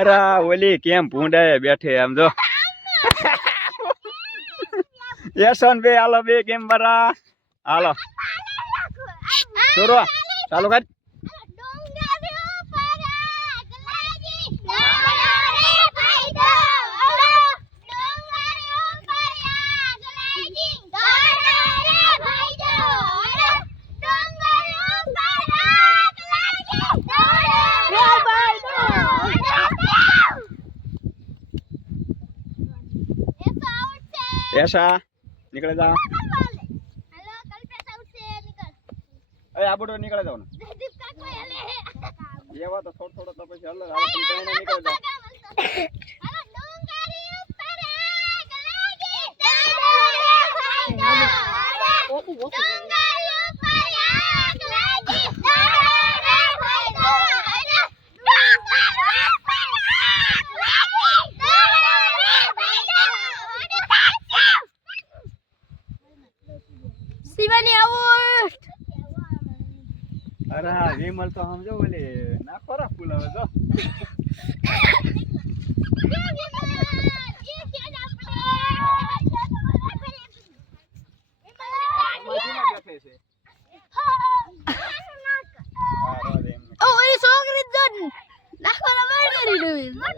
અરે ઓલી કેમ ભૂંડાએ બેઠે આમ જો યશન બે હાલો બે કેમ બરા હાલો છોરો ચાલુ કર ऐसा निकल जाओ अरे आप बोलो निकल जाओ ना ये बात तो थोड़ा थोड़ा तो पे चल रहा है तुम निकल जाओ अरे विमल तो हम जो बोले ना खरा फूल हवे तो ओ ये सोगरी दन ना खरा मार करी दे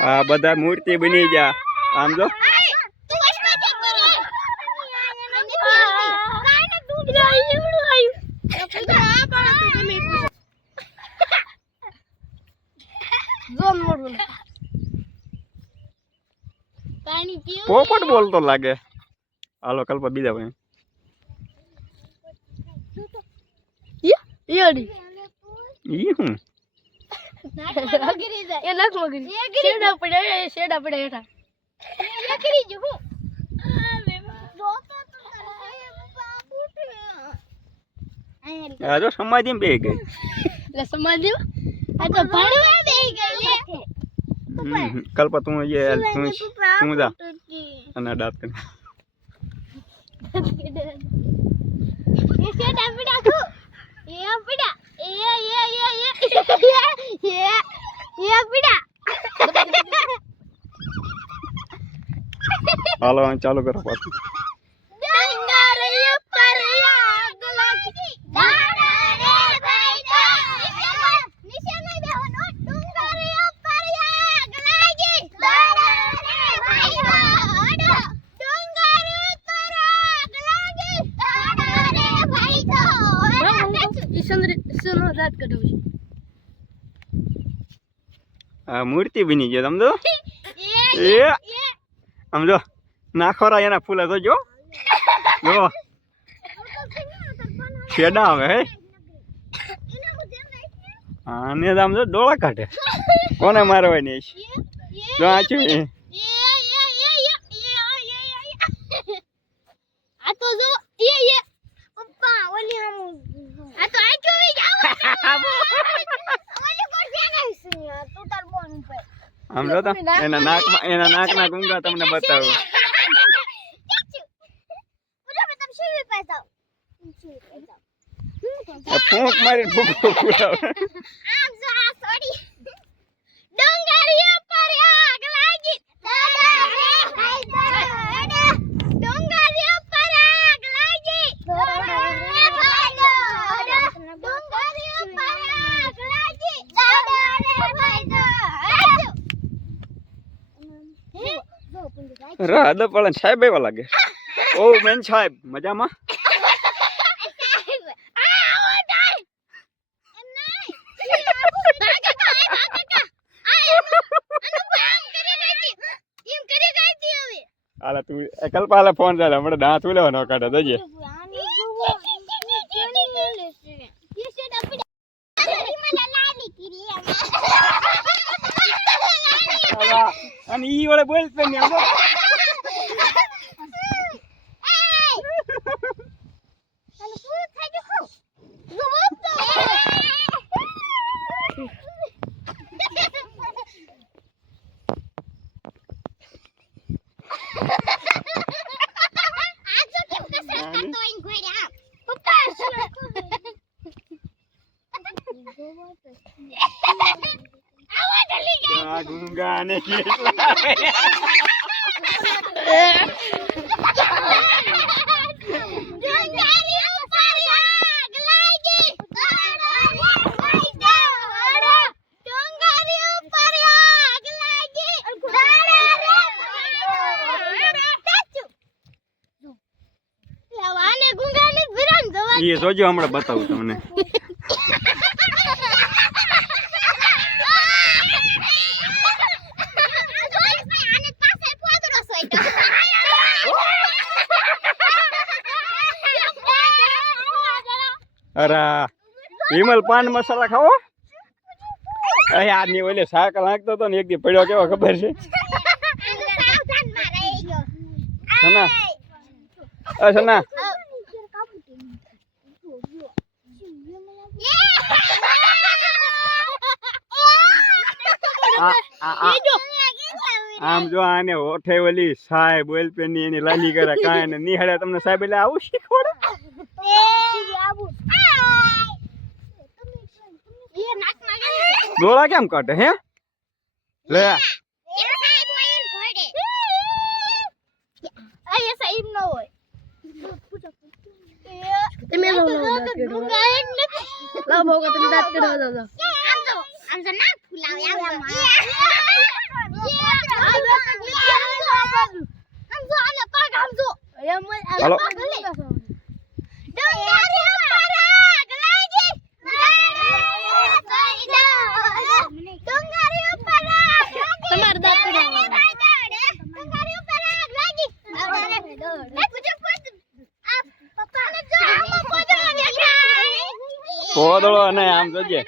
आ बधा मूर्ति बनी जा आम जो पोपट बोलतो लागे हालो कल्प बीजा भाई ये हूं ये लग मगरी शेड़ा पड़े हेठा ये करी जो हूं आ जो समाधि में बेह गई ले समाधि आ तो भणवा दे गई कल्प तू ये तू जा अना दात कर ये शेड़ा पड़ा को ये पड़ा ये पड़ा हालो चालू करो पास मूर्ति बनी गई समझो ये समझो नाखोरा एना फूल तो जो छेड़ा हवे आने समझो डोळा काटे कोने मारवाय नहीं जो आछी आ तो जो ये पप्पा ओली हम आ तो आ क्यों भी जाओ ओली को देना सुनिया तू तार बोन पे हम जो तो एना नाक ना गुंगा तुमने बताओ मुझे मैं तब शिव पे जाओ फूंक मारी फूंक पूरा आम जा सॉरी डोंगरिया पर आग लागी डोंगरिया पर आग लागी डोंगरिया पर आग लागी राधा पड़न साहेब एवा लागे ओ मेन साहेब मजा में आला तू कल्प आला फोन झाला हमने दांत उलेवा न काढा दजे અને ઈ વળે બોલ તો ને આમ આ ગુંગાને કેટલા એ જોજો હમણાં બતાવું તમને અરે વિમલ પાન મસાલા ખાવો અહીં આજની ઓલે સાકલ નાખતો હતો ને એક દી પડ્યો કેવો ખબર છે સના સના આમ જો આને ઓઠે ઓલી સાહેબ બોલપેન ની એની લાલી કરે કાંઈ ને નિહાળે તમને સાહેબ એટલે આવું શીખવાડે ડોળા કેમ કાઢે હે લે હાલો પોદળો અને આમ જોજે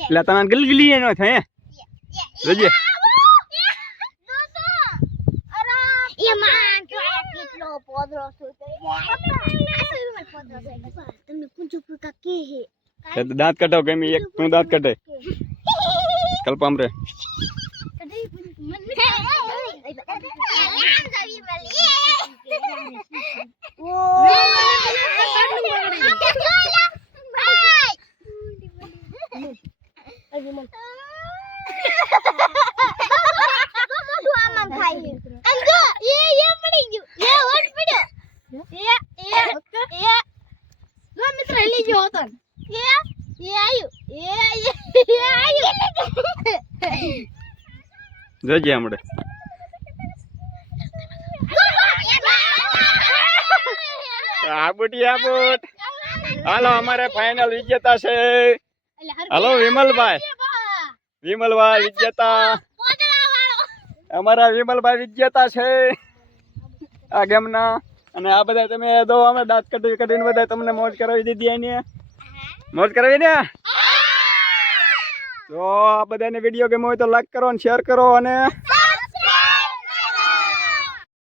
એટલે તને ગલગલી એનો થાય જોજે દાંત કટાવ ગમી એક તું દાંત કટે કલ્પામ રે જોજે હમણે આબુટી આબુટ હાલો અમારે ફાઇનલ વિજેતા છે હાલો વિમલભાઈ વિજેતા અમારા વિમલભાઈ વિજેતા છે આ ગેમના અને આ બધા તમે દો અમે દાંત કટીને બધા તમને મોજ કરાવી દીધી એની મોજ કરાવી ને તો આ બધાને વિડીયો ગમ્યો હોય તો લાઈક કરો અને શેર કરો અને